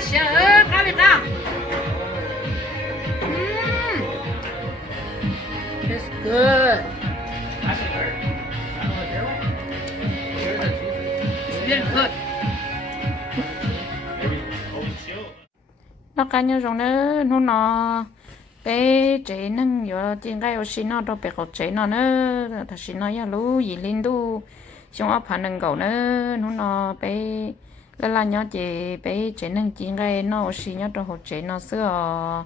香，咖喱汤。It's good. It's very good. Nó cá nhau rồi nữa, nó bé chế nâng yo tiền cái yo xin nó đâu bé học chế nó nữa, thật xin nó ya lú gì linh đu, xong áp phản nâng cầu nữa, nó bé là nhỏ chế bé chế nâng tiền cái nó xin nó đâu học chế nó xưa,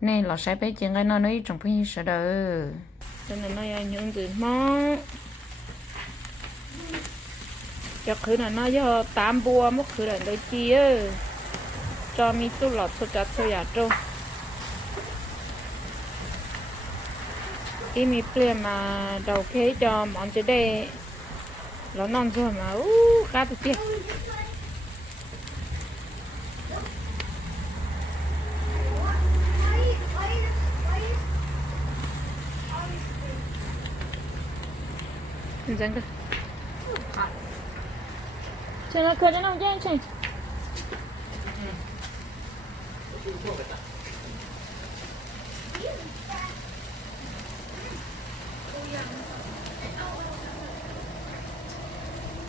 nên là sai bé tiền cái nó nói trong phương sợ đời, cho nên nó ya những từ món, cho khứ là nó do tám bùa mất khứ là đôi chia, cho mi tu lọt cho chặt cho ya trâu. Ý mi ple mà đầu khế cho món chế đây nó non rồi mà cá tự tiên dần cơ cho nó khơi cho nó dễ chừng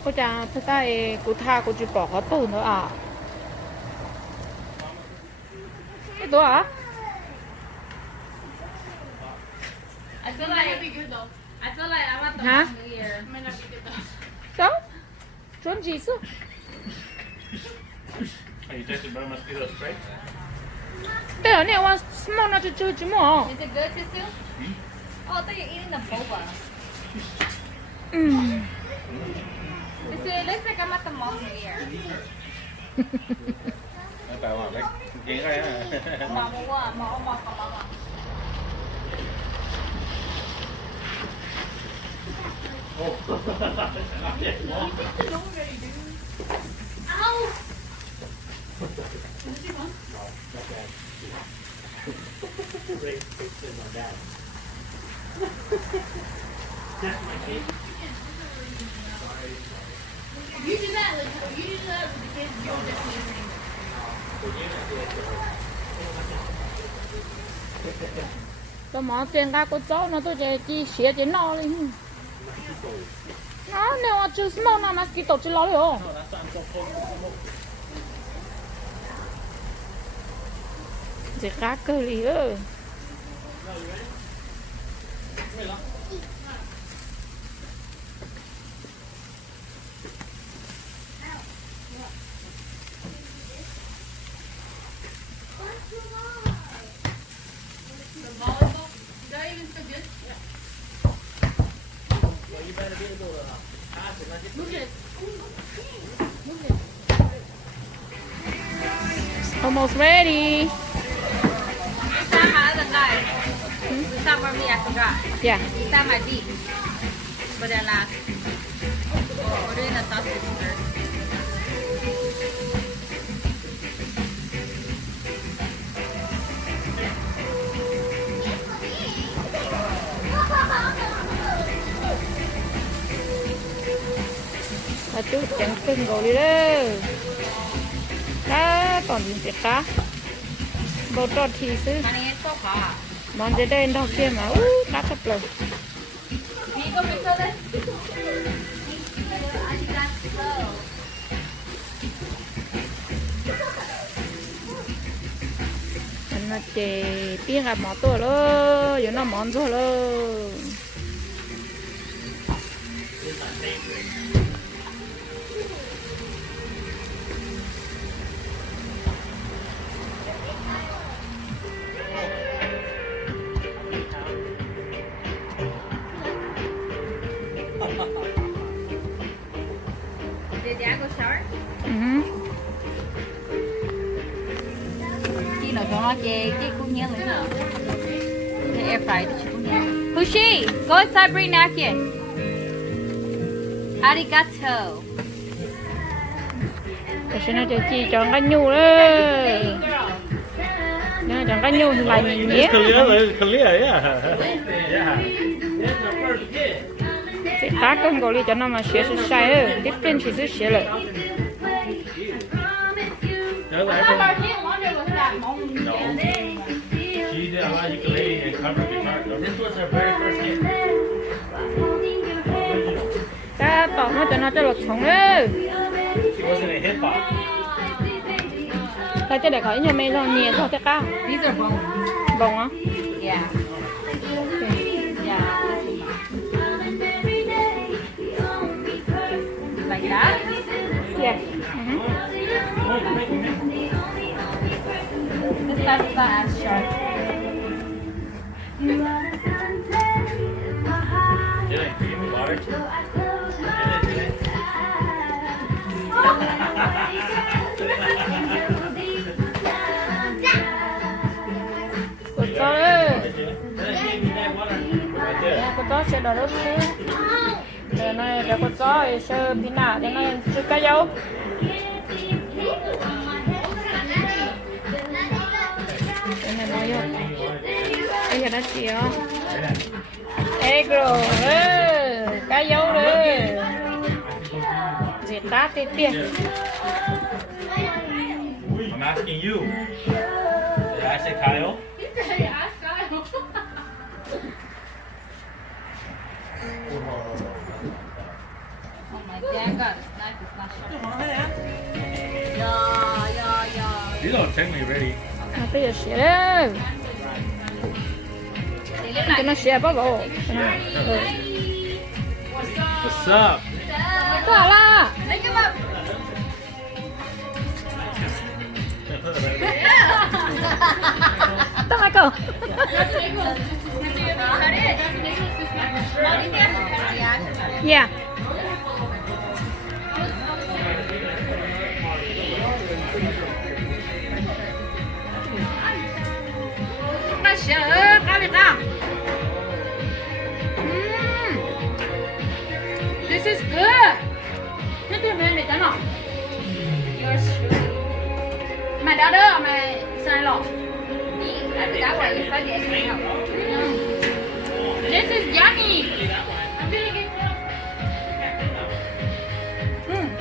cô cha thật ra cô tha cô chỉ bỏ có tủ nữa à cái đó à I feel like it'd be good though. I feel like I want the Huh? New Year. It might not be good though. sao trốn gì sao Are you testing by mosquito spray? đây ở nàyว่า small nó chưa chứ mà Is it good, Tisu? Oh, I thought you're eating the boba. Tisu, it looks like I'm at the mall New Year. Tại mà cái kiến cái Mall mua, mall. Ow! You do that with the kids, you'll definitely tôi mỏ tiền ra cô cháu nó tôi chỉ xía chỉ no lên nó nếu mà chưa small nó mosquito chỉ lo rồi chỉ cá cơ lý ơ The volleyball, is that even so good? Move it. almost ready Is that my other guy? Is that for me? I forgot. yeah Is that my beef? For that last. We're doing the sausage first. là chú chẳng cưng rồi đi đó cá còn gì việc cá bầu tròn thì xứ Honey, it's so hot. món dưới đây đâu kia mà cá thấp lời Can you go mix all this? nó chè tiếng gặp món tôi lo giờ nó món rồi lo Did Dad go shower? Chị nói cho nó chè cái cũng nhớ nữa nào. The air fry thì chị cũng nhớ. Fushi, go inside bring napkin. Arigato. Rồi sẽ nó cho chị chọn cái nhu đó nó chọn cái nhu thì lại nhìn nhé Clear, yeah. thì cá cơm gọi đi cho nó mà xé sai tiếp trên chỉ xé lại Nhớ lại No. She did a lot of ukulele and cover guitar. This was her very first hit. ta bỏ nó cho nó cho lột sống nữa She wasn't a hip hop. ta cho để có nhiều mê rồi nhiều thôi cho cao These are bones. bông á Yeah. Yeah. Like that? dạ This that's not as sharp. Did I give you water? Did it? cô cho đấy Right there. cô cho sẽ đỡ đốt xíu rồi này để cô cho sơ pin nạ cho này chưa cá dấu cái này nói vô bây giờ đã chịu egg roll cá dấu đấy dệt tá tê tê I'm asking you. Did I say Kyle? Oh my dang god, this knife is not sharp. Yeah. These don't take me ready. à bây giờ xỉa đấy They look cho like nó xỉa bao bộ What's up? có à la Make him up. tao ai cơ dạ nó xỉa cá việt nam this is good nó tuyệt vời đấy chứ nào mày đã đỡ mày sai lọ this is yummy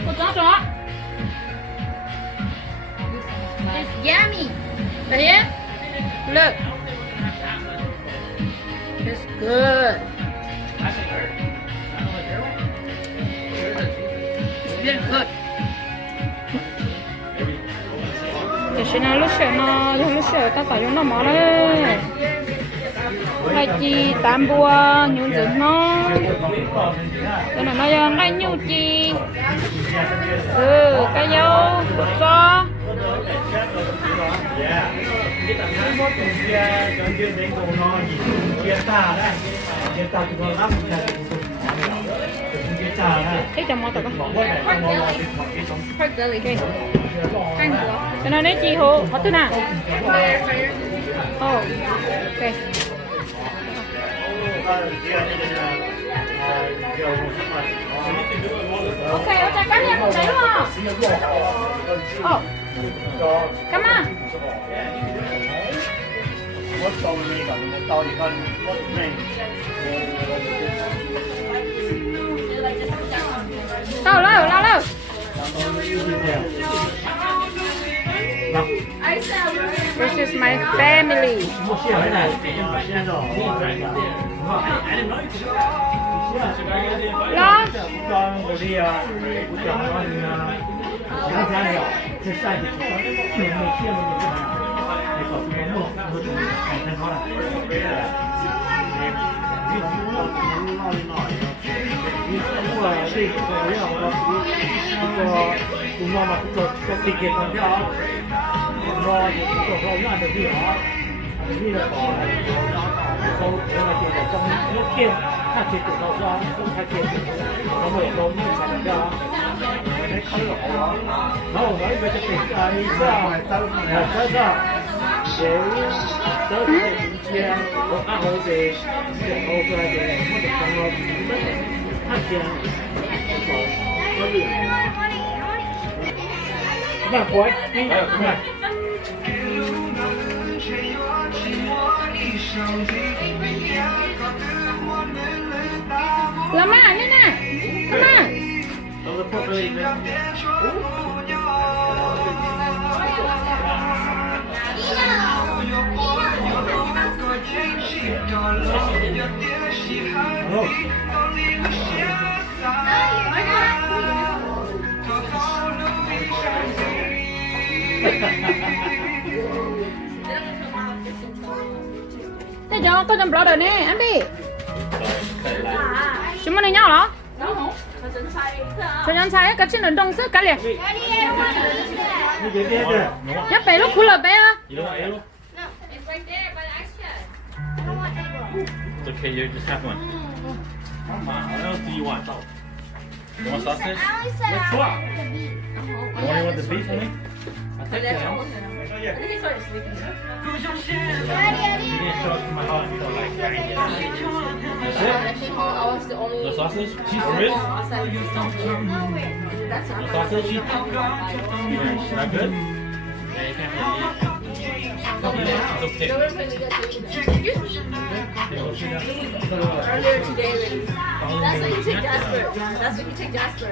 cô chó it's yummy thấy look it's good it's very good để xin nó lúc sợ ta phải nó mỏ đấy hay chi tam bùa nhún dựng nó cái này nó do ngay nhu chi cái dấu cho cái chồng mỏ tao Pork belly. cái này đấy chi hồ có thứ nào oh okay okay ở đây cá nhân một đấy luôn oh come on lâu lâu this is my family lo cùng nhau mà cũng có tình kết còn theo lo thì cũng có lo ăn được gì đó như là có sau là chuyện ở trong nước kia phát triển của nó do không phát triển nó mới có những sản phẩm đấy không được đó nó nói về cái tình cảm như sao là sao để tới cái chuyện kia có áp lực về hậu quả về một cái công việc phát triển có được mà quái đi mà làm à như nè come on Those are pork belly. thế cho có chăm rồi nè anh đi chúng mình nhau hả cho nhân sai cái chuyện đông sức cái liền nhấp bé lúc khuya bé á You don't want yellow? It's right there by the ice chest. It's okay, you just have one. Come on, what else do you want? You want sausage? Let's swap. You want the beef for me? I'll take that. You didn't show up to my house if you don't like that. The sausage? Cheese ribs? The sausage? Not good? Yeah, you can't really eat. It's okay. Earlier today, that's why you take Jasper. That's why you take Jasper.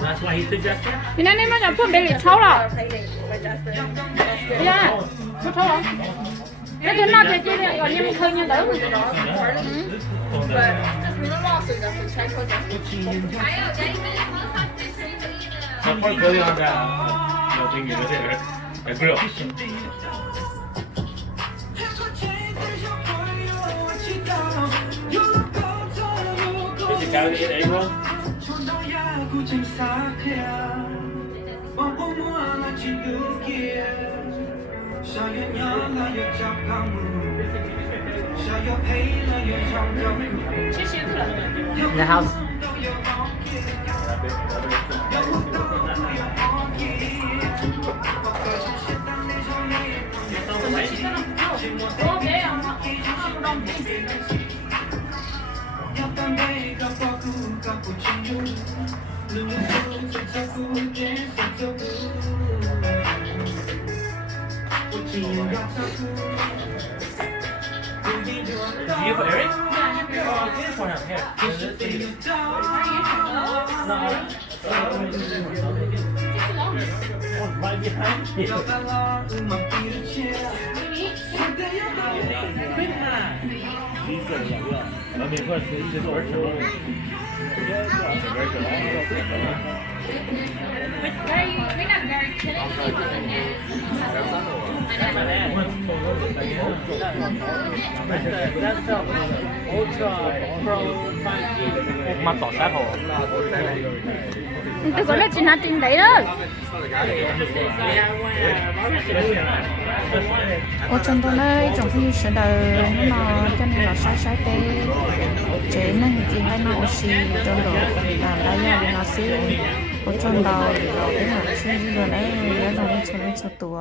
That's why he took Jasper? 你那你们家碰杯里炒了 Playing with Jasper. 呀不炒了那就拿这几两要你们口你都 Just minimum loss of Jasper. Check for Jasper. 저 펄 거리 한다. 저 땡기 요새 왜 그래? Is it gotta eat egg roll? In the house. Do you for Eric? Oh, this for him. Here. Right behind you. Let me put this virtual. That's the Ultra Pro 5G. Mặt tỏ sát hồ. tôi gọi là chị nào trình đấy đó ở trong đó này trong khi sẽ đời nó cho nên là sai tê chế nên thì hay nó xì trong đó là đại gia nó xì ở trong đó rồi cái mà xì rồi đấy nó rồi nó cho tụi